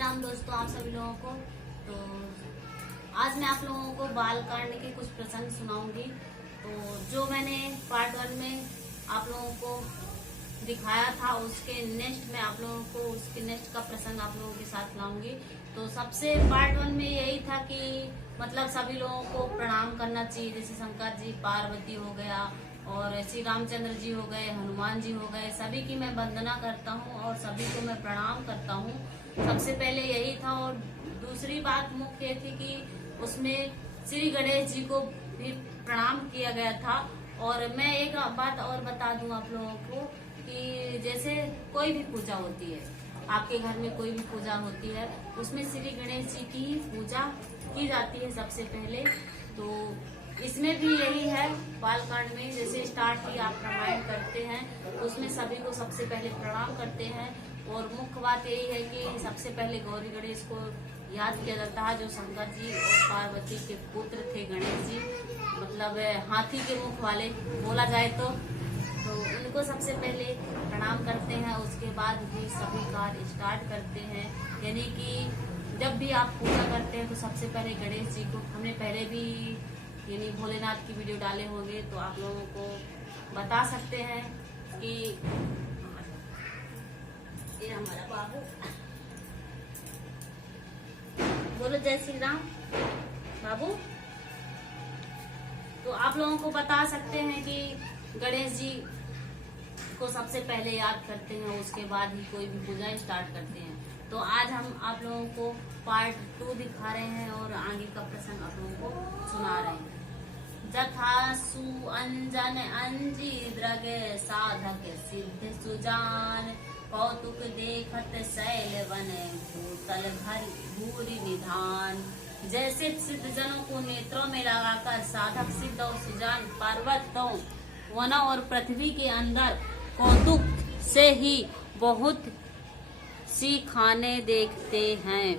राम दोस्तों, आप सभी लोगों को। तो आज मैं आप लोगों को बाल काटने के कुछ प्रसंग सुनाऊंगी। तो जो मैंने पार्ट 1 में आप लोगों को दिखाया था, उसके नेक्स्ट में आप लोगों को उसके नेक्स्ट का प्रसंग आप लोगों के साथ लाऊंगी। तो सबसे पार्ट 1 में यही था कि मतलब सभी लोगों को प्रणाम करना चाहिए, जैसे शंकर जी, पार्वती हो गया और श्री रामचंद्र जी हो गए, हनुमान जी हो गए, सभी की मैं वंदना करता हूँ और सभी को मैं प्रणाम करता हूँ। सबसे पहले यही था। और दूसरी बात मुख्य ये थी कि उसमें श्री गणेश जी को भी प्रणाम किया गया था। और मैं एक बात और बता दूं आप लोगों को कि जैसे कोई भी पूजा होती है, आपके घर में कोई भी पूजा होती है, उसमें श्री गणेश जी की ही पूजा की जाती है सबसे पहले। तो इसमें भी यही है, बालकांड में जैसे स्टार्ट ही आप रामायण करते हैं, उसमें सभी को सबसे पहले प्रणाम करते हैं। और मुख्य बात यही है कि सबसे पहले गौरी गणेश को याद किया जाता है, जो शंकर जी और पार्वती के पुत्र थे गणेश जी, मतलब हाथी के मुख वाले बोला जाए तो उनको सबसे पहले प्रणाम करते हैं। उसके बाद भी सभी कार्य स्टार्ट करते हैं। यानी कि जब भी आप पूजा करते हैं तो सबसे पहले गणेश जी को, हमने पहले भी यानी भोलेनाथ की वीडियो डाले होंगे तो आप लोगों को बता सकते हैं कि ये हमारा बाबू बोलो जय श्री राम बाबू। तो आप लोगों को बता सकते हैं कि गणेश जी को सबसे पहले याद करते हैं, उसके बाद ही कोई भी पूजा स्टार्ट करते हैं। तो आज हम आप लोगों को पार्ट 2 दिखा रहे हैं और आगे का प्रसंग आप लोगों को सुना रहे हैं। जथा सु अंजन अंजी द्रग साधक सिद्ध सुजान, कौतुक देखत शैल वन भूतल भूरि निधान। जैसे सिद्ध जनों को नेत्रों में लगाकर साधक सिद्ध और सुजान पर्वतों, वनों और पृथ्वी के अंदर कौतुक से ही बहुत सी खाने देखते हैं।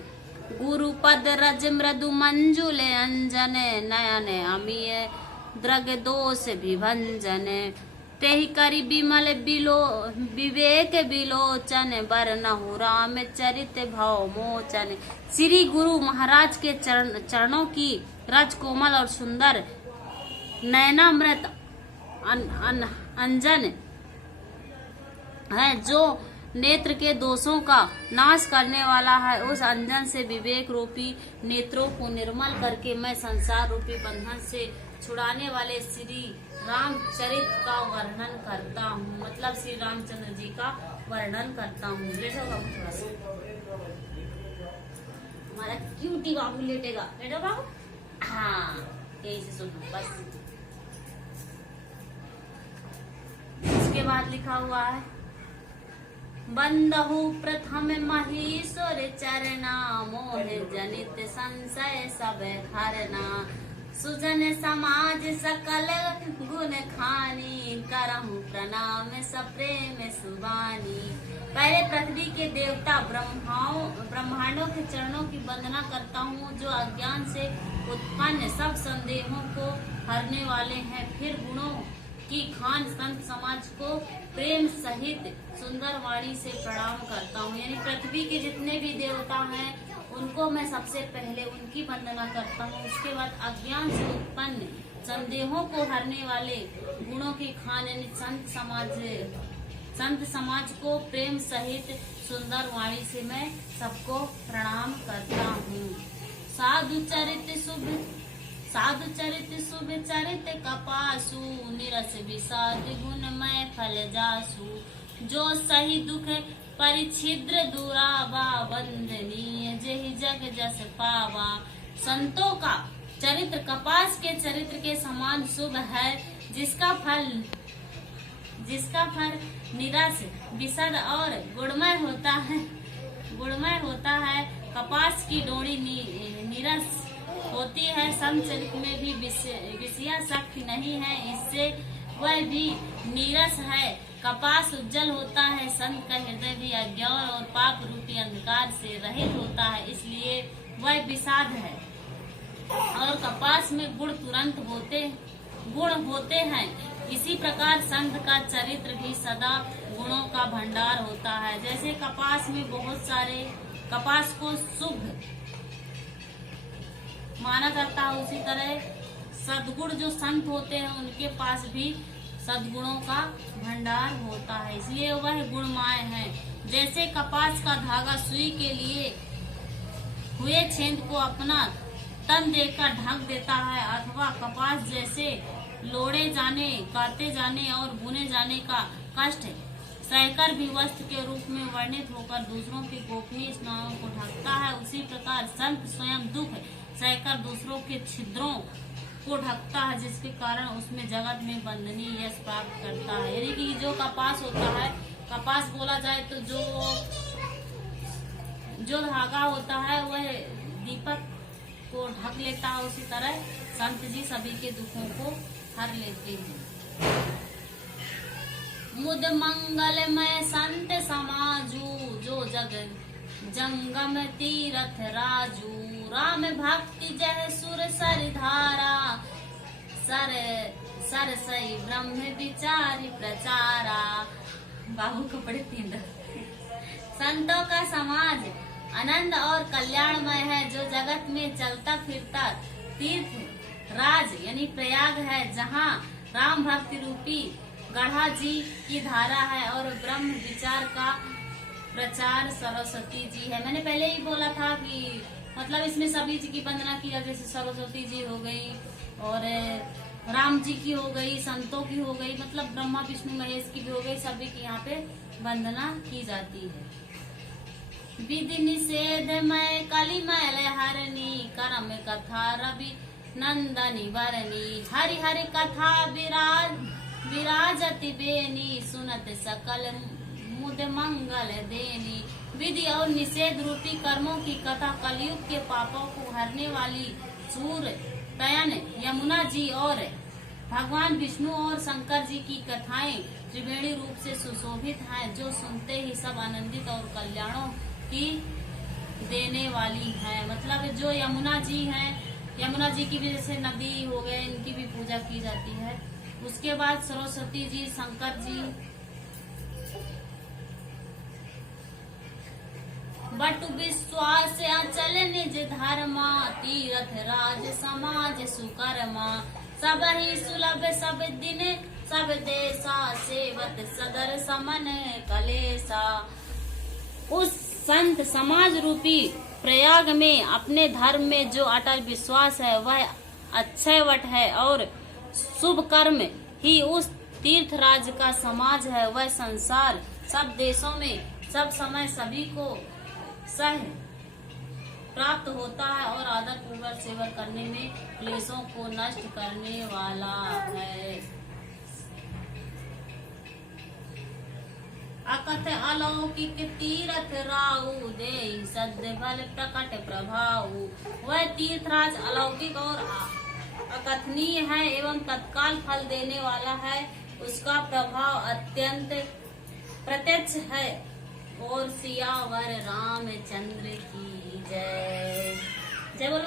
गुरुपद रज मृदु मंजुल अंजन, नयन अमीय द्रग दोष विभंजन। तेहि करि विमल बिलो विवेक बिलोचन, बरनहु राम चरित भव मोचन। श्री गुरु महाराज के चरणों की रज कोमल और सुंदर नयनामृत अंजन है, जो नेत्र के दोषों का नाश करने वाला है। उस अंजन से विवेक रूपी नेत्रों को निर्मल करके मैं संसार रूपी बंधन से छुड़ाने वाले श्री रामचरित का वर्णन करता हूँ, मतलब श्री रामचंद्र जी का वर्णन करता हूँ। लेटो बाबू, थोड़ा सा हमारा क्यूटी बाबू लेटेगा। लेटो बाबू, हाँ यही से सुनो बस। उसके बाद लिखा हुआ है, बंदहु प्रथम महेश्वर चरना, मोह जनित संशय सब हरना। सुजन समाज सकल गुण खानी, करहु प्रणाम सप्रेम सुबानी। पहले पृथ्वी के देवता ब्रह्मांडों के चरणों की वंदना करता हूँ, जो अज्ञान से उत्पन्न सब संदेहों को हरने वाले हैं। फिर गुणों की खान संत समाज को प्रेम सहित सुंदर वाणी से प्रणाम करता हूँ। यानी पृथ्वी के जितने भी देवता हैं उनको मैं सबसे पहले उनकी वंदना करता हूँ। उसके बाद अज्ञान से उत्पन्न संदेहों को हरने वाले गुणों की खान यानी संत समाज को प्रेम सहित सुंदर वाणी से मैं सबको प्रणाम करता हूँ। साधु चरित शुभ चरित कपासु, निरस विषाद गुणमय फल जासु। जो सही दुख परिछिद्र दुरावा, वंदनीय जेहि जग जस पावा। संतों का चरित्र कपास के चरित्र के समान शुभ है, जिसका फल निरस विशद और गुणमय होता है। कपास की डोरी निरस होती है, संत चरित्र में भी विषया शक्ति नहीं है, इससे वह भी नीरस है। कपास उज्जवल होता है, संत का हृदय भी अज्ञान और पाप रूपी अंधकार से रहित होता है, इसलिए वह विषाद है। और कपास में गुण होते हैं। इसी प्रकार संत का चरित्र भी सदा गुणों का भंडार होता है। जैसे कपास में बहुत सारे कपास को शुभ माना जाता है, उसी तरह सद्गुण जो संत होते हैं उनके पास भी सद्गुणों का भंडार होता है, इसलिए वह गुणमय है। जैसे कपास का धागा सुई के लिए हुए छेद को अपना तन देकर ढक देता है, अथवा कपास जैसे लोड़े जाने, काटे जाने और बुने जाने का कष्ट सहकर भी वस्त्र के रूप में वर्णित होकर दूसरों के गोपनीय स्नानों को ढकता है, उसी प्रकार संत स्वयं दुख सहकर दूसरों के छिद्रों को ढकता है, जिसके कारण उसमें जगत में वंदनीय यश प्राप्त करता है। यानी कि जो कपास होता है, कपास बोला जाए तो जो धागा होता है वह दीपक को ढक लेता है, उसी तरह संत जी सभी के दुखों को हर लेते हैं। मुद मंगलमय संत समाजू, जो जग जंगम तीरथ राजू, राम भक्ति जय सुर सर धारा, सर सई ब्रह्म विचारी प्रचारा। बाबू कपड़े तीन संतों का समाज आनंद और कल्याणमय है, जो जगत में चलता फिरता तीर्थ राज यानी प्रयाग है, जहाँ राम भक्ति रूपी गढ़ा जी की धारा है और ब्रह्म विचार का प्रचार सरस्वती जी है। मैंने पहले ही बोला था कि मतलब इसमें सभी जी की वंदना की जाती है, जैसे सरस्वती जी हो गई और राम जी की हो गई, संतों की हो गई, मतलब ब्रह्मा विष्णु महेश की भी हो गई, सभी की यहाँ पे वंदना की जाती है। विधि निषेध मय कलिमय हरनी, कर्म कथा रवि नंदनी वरनी, हरि हरि कथा विराजति बेनी, सुनत सकल मुद मंगल देनी। विधि और निषेध रूपी कर्मों की कथा कलयुग के पापों को हरने वाली सूर तयन यमुना जी और भगवान विष्णु और शंकर जी की कथाएं त्रिवेणी रूप से सुशोभित हैं, जो सुनते ही सब आनंदित और कल्याणों की देने वाली है। मतलब जो यमुना जी हैं, यमुना जी की भी जैसे नदी हो गए, इनकी भी पूजा की जाती है। उसके बाद सरस्वती जी, शंकर जी, बट विश्वास अचल निज धर्मा, तीर्थ राज समाज सुकर्मा, सब ही सुलभ सब दिन सब देशा, सेवत सदर समन कलेसा। उस संत समाज रूपी प्रयाग में अपने धर्म में जो अटल विश्वास है वह अक्षयवट है, और शुभ कर्म ही उस तीर्थ राज का समाज है। वह संसार सब देशों में सब समय सभी को सह प्राप्त होता है और आदर पूर्वक सेवन करने में क्लेशों को नष्ट करने वाला है। अकथ अलौकिक तीर्थ राऊ, दे सद्य बल प्रकट प्रभाऊ। वह तीर्थराज अलौकिक और अकथनीय है एवं तत्काल फल देने वाला है, उसका प्रभाव अत्यंत प्रत्यक्ष है। और सियावर रामचंद्र की जय। जय बोलो।